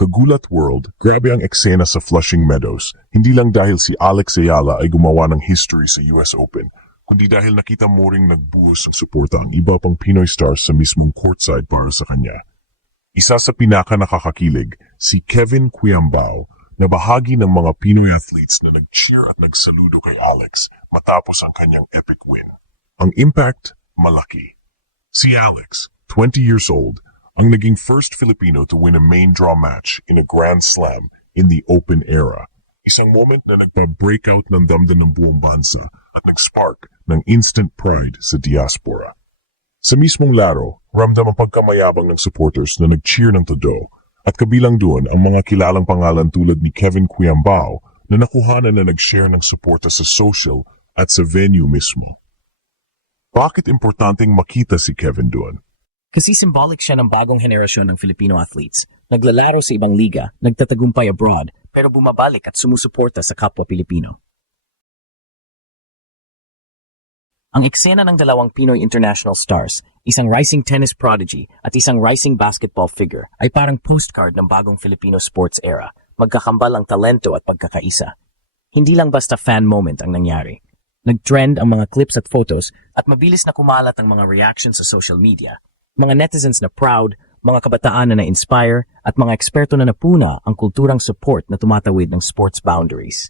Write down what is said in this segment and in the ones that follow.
Kagulat World, grabe ang eksena sa Flushing Meadows, hindi lang dahil si Alex Ayala ay gumawa ng history sa US Open, kundi dahil nakita mo ring nagbuhos ng suporta ang iba pang Pinoy stars sa mismong courtside para sa kanya. Isa sa pinaka-nakakakilig, si Kevin Quiambao, na bahagi ng mga Pinoy athletes na nag-cheer at nagsaludo kay Alex matapos ang kanyang epic win. Ang impact, malaki. Si Alex, 20 years old, ang naging first Filipino to win a main draw match in a Grand Slam in the Open era. Isang moment na nagpa-breakout ng damdamin ng buong bansa at nag-spark ng instant pride sa diaspora. Sa mismong laro, ramdam ang pagkamayabang ng supporters na nag-cheer ng todo at kabilang doon ang mga kilalang pangalan tulad ni Kevin Quiambao na nakuhanan na nag-share ng suporta sa social at sa venue mismo. Bakit importanteng makita si Kevin doon? Kasi symbolic siya ng bagong henerasyon ng Filipino athletes. Naglalaro sa ibang liga, nagtatagumpay abroad, pero bumabalik at sumusuporta sa kapwa Pilipino. Ang eksena ng dalawang Pinoy international stars, isang rising tennis prodigy at isang rising basketball figure, ay parang postcard ng bagong Filipino sports era. Magkakambal ang talento at pagkakaisa. Hindi lang basta fan moment ang nangyari. Nag-trend ang mga clips at photos at mabilis na kumalat ang mga reactions sa social media. Mga netizens na proud, mga kabataan na na-inspire, at mga eksperto na napuna ang kulturang support na tumatawid ng sports boundaries.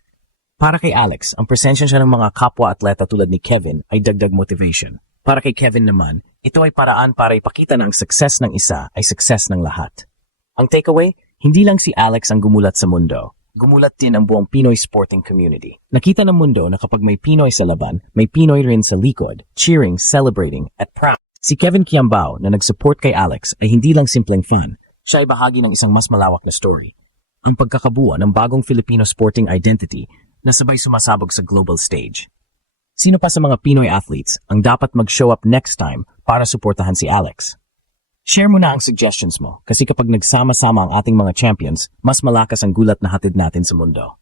Para kay Alex, ang presensya siya ng mga kapwa-atleta tulad ni Kevin ay dagdag motivation. Para kay Kevin naman, ito ay paraan para ipakita na ang success ng isa ay success ng lahat. Ang takeaway, hindi lang si Alex ang gumulat sa mundo. Gumulat din ang buong Pinoy sporting community. Nakita ng mundo na kapag may Pinoy sa laban, may Pinoy rin sa likod, cheering, celebrating, at proud. Si Kevin Quiambao na nag-support kay Alex ay hindi lang simpleng fan, siya ay bahagi ng isang mas malawak na story. Ang pagkakabuo ng bagong Filipino sporting identity na sabay sumasabog sa global stage. Sino pa sa mga Pinoy athletes ang dapat mag-show up next time para suportahan si Alex? Share mo na ang suggestions mo kasi kapag nagsama-sama ang ating mga champions, mas malakas ang gulat na hatid natin sa mundo.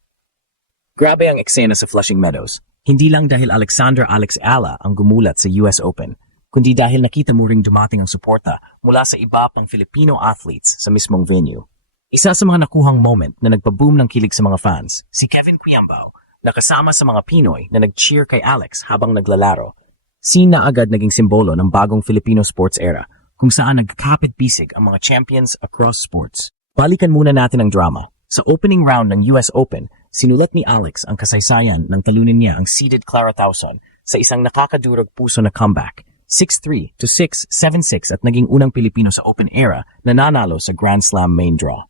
Grabe ang eksena sa Flushing Meadows, hindi lang dahil Alexander Alex Ayala ang gumulat sa US Open, kundi dahil nakita mo ring dumating ang suporta mula sa iba pang Filipino athletes sa mismong venue. Isa sa mga nakuhang moment na nagpa-boom ng kilig sa mga fans, si Kevin Quiambao, na kasama sa mga Pinoy na nag-cheer kay Alex habang naglalaro. Scene na agad naging simbolo ng bagong Filipino sports era, kung saan nagkakapit-bisig ang mga champions across sports. Balikan muna natin ang drama. Sa opening round ng US Open, sinulat ni Alex ang kasaysayan ng talunin niya ang seeded Clara Tauson sa isang nakakadurog puso na comeback. 6-3 to 6, 7-6 at naging unang Pilipino sa Open era na nanalo sa Grand Slam main draw.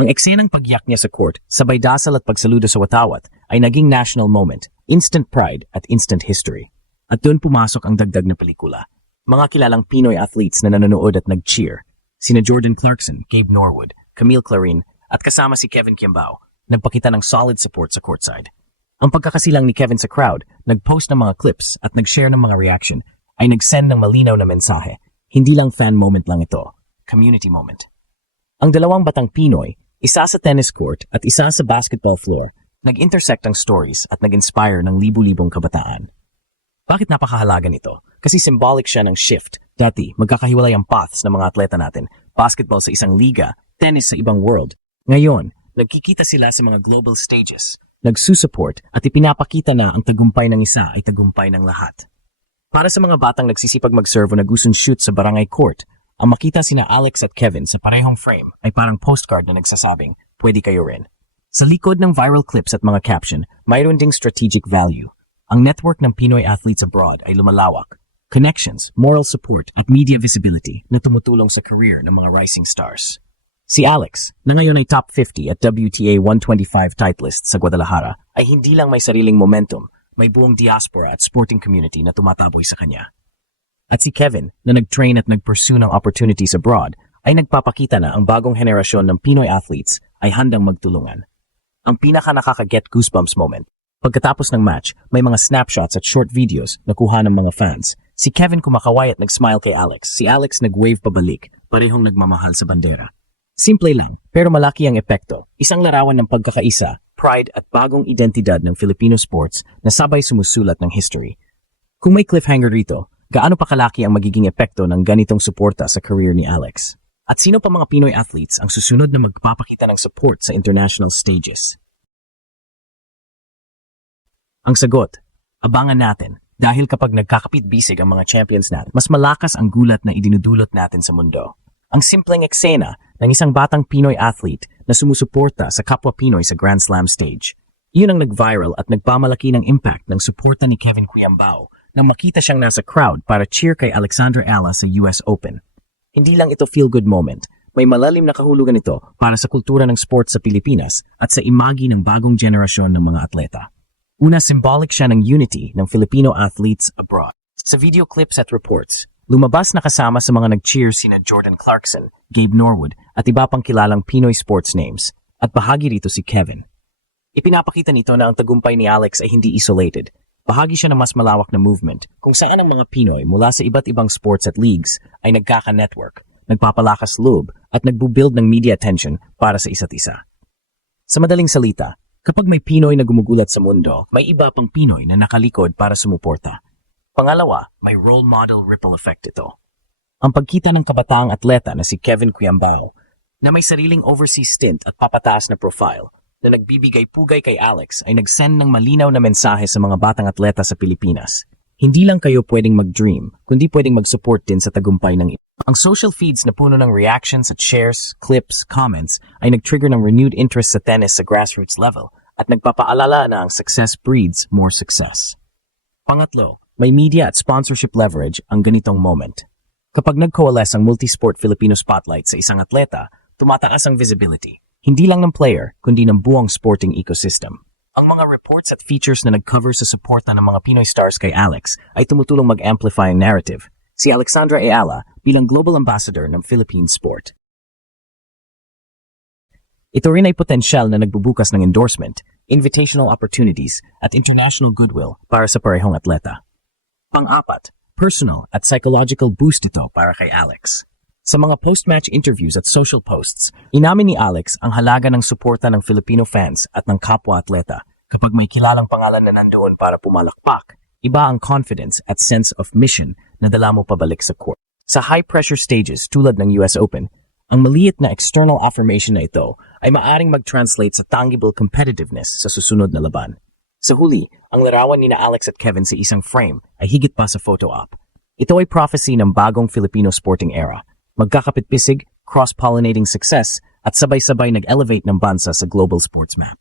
Ang eksenang pagyak niya sa court, sabay dasal at pagsaludo sa watawat ay naging national moment, instant pride at instant history. At doon pumasok ang dagdag na pelikula. Mga kilalang Pinoy athletes na nanonood at nag-cheer. Sina Jordan Clarkson, Gabe Norwood, Camille Clarin at kasama si Kevin Quiambao, nagpakita ng solid support sa courtside. Ang pagkakasilang ni Kevin sa crowd, nag-post ng mga clips at nag-share ng mga reaction ay nag-send ng malinaw na mensahe. Hindi lang fan moment lang ito, community moment. Ang dalawang batang Pinoy, isa sa tennis court at isa sa basketball floor, nag-intersect ang stories at nag-inspire ng libu-libong kabataan. Bakit napakahalaga nito? Kasi symbolic siya ng shift. Dati, magkakahiwalay ang paths ng mga atleta natin, basketball sa isang liga, tennis sa ibang world. Ngayon, nagkikita sila sa mga global stages, nagsusupport at ipinapakita na ang tagumpay ng isa ay tagumpay ng lahat. Para sa mga batang nagsisipag mag-serve o nag-shoot sa barangay court, ang makita sina Alex at Kevin sa parehong frame ay parang postcard na nagsasabing, pwede kayo rin. Sa likod ng viral clips at mga caption, mayroon ding strategic value. Ang network ng Pinoy athletes abroad ay lumalawak. Connections, moral support at media visibility na tumutulong sa career ng mga rising stars. Si Alex, na ngayon ay top 50 at WTA 125 titleist sa Guadalajara, ay hindi lang may sariling momentum, may buong diaspora at sporting community na tumataboy sa kanya. At si Kevin, na nag-train at nag-pursue ng opportunities abroad, ay nagpapakita na ang bagong henerasyon ng Pinoy athletes ay handang magtulungan. Ang pinaka-nakaka-get goosebumps moment, pagkatapos ng match, may mga snapshots at short videos na kuha ng mga fans. Si Kevin kumakaway at nag-smile kay Alex, si Alex nag-wave pabalik, parehong nagmamahal sa bandera. Simple lang, pero malaki ang epekto. Isang larawan ng pagkakaisa, pride at bagong identidad ng Filipino sports na sabay sumusulat ng history. Kung may cliffhanger rito, gaano pa kalaki ang magiging epekto ng ganitong suporta sa career ni Alex? At sino pa mga Pinoy athletes ang susunod na magpapakita ng support sa international stages? Ang sagot, abangan natin dahil kapag nagkakapit-bisig ang mga champions natin, mas malakas ang gulat na idinudulot natin sa mundo. Ang simpleng eksena ng isang batang Pinoy athlete na sumusuporta sa kapwa Pinoy sa Grand Slam stage. Iyon ang nag-viral at nagpamalaki ng impact ng suporta ni Kevin Cuyambao nang makita siyang nasa crowd para cheer kay Alexandra Ayala sa US Open. Hindi lang ito feel-good moment, may malalim na kahulugan ito para sa kultura ng sports sa Pilipinas at sa imagi ng bagong generasyon ng mga atleta. Una, symbolic siya ng unity ng Filipino athletes abroad. Sa video clips at reports, lumabas na kasama sa mga nag-cheer sina Jordan Clarkson, Gabe Norwood at iba pang kilalang Pinoy sports names at bahagi rito si Kevin. Ipinapakita nito na ang tagumpay ni Alex ay hindi isolated. Bahagi siya ng mas malawak na movement kung saan ang mga Pinoy mula sa iba't ibang sports at leagues ay nagkaka-network, nagpapalakas loob at nagbubuild ng media attention para sa isa't isa. Sa madaling salita, kapag may Pinoy na gumugulat sa mundo, may iba pang Pinoy na nakalikod para sumuporta. Pangalawa, may role model ripple effect ito. Ang pagkita ng kabataang atleta na si Kevin Cuyambao na may sariling overseas stint at papataas na profile na nagbibigay-pugay kay Alex ay nag-send ng malinaw na mensahe sa mga batang atleta sa Pilipinas. Hindi lang kayo pwedeng mag-dream, kundi pwedeng mag-support din sa tagumpay ng iba. Ang social feeds na puno ng reactions at shares, clips, comments ay nag-trigger ng renewed interest sa tennis sa grassroots level at nagpapaalala na ang success breeds more success. Pangatlo, may media at sponsorship leverage ang ganitong moment. Kapag nag-coalesce ang multi-sport Filipino spotlight sa isang atleta, tumataas ang visibility. Hindi lang ng player, kundi ng buong sporting ecosystem. Ang mga reports at features na nag-cover sa suporta ng mga Pinoy stars kay Alex ay tumutulong mag-amplify ang narrative. Si Alexandra Ayala bilang Global Ambassador ng Philippine Sport. Ito rin ay potensyal na nagbubukas ng endorsement, invitational opportunities at international goodwill para sa parehong atleta. Pang-apat, personal at psychological boost ito para kay Alex. Sa mga post-match interviews at social posts, inamin ni Alex ang halaga ng suporta ng Filipino fans at ng kapwa-atleta. Kapag may kilalang pangalan na nandoon para pumalakpak, iba ang confidence at sense of mission na dala mo pabalik sa court. Sa high-pressure stages tulad ng US Open, ang maliit na external affirmation na ito ay maaring mag-translate sa tangible competitiveness sa susunod na laban. Sa huli, ang larawan ni na Alex at Kevin sa isang frame ay higit pa sa photo op. Ito ay prophecy ng bagong Filipino sporting era. Magkakapit-bisig, cross-pollinating success at sabay-sabay nag-elevate ng bansa sa global sports map.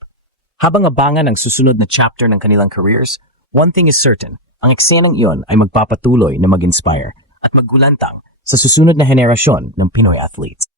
Habang abangan ang susunod na chapter ng kanilang careers, one thing is certain, ang eksenang iyon ay magpapatuloy na mag-inspire at maggulantang sa susunod na henerasyon ng Pinoy athletes.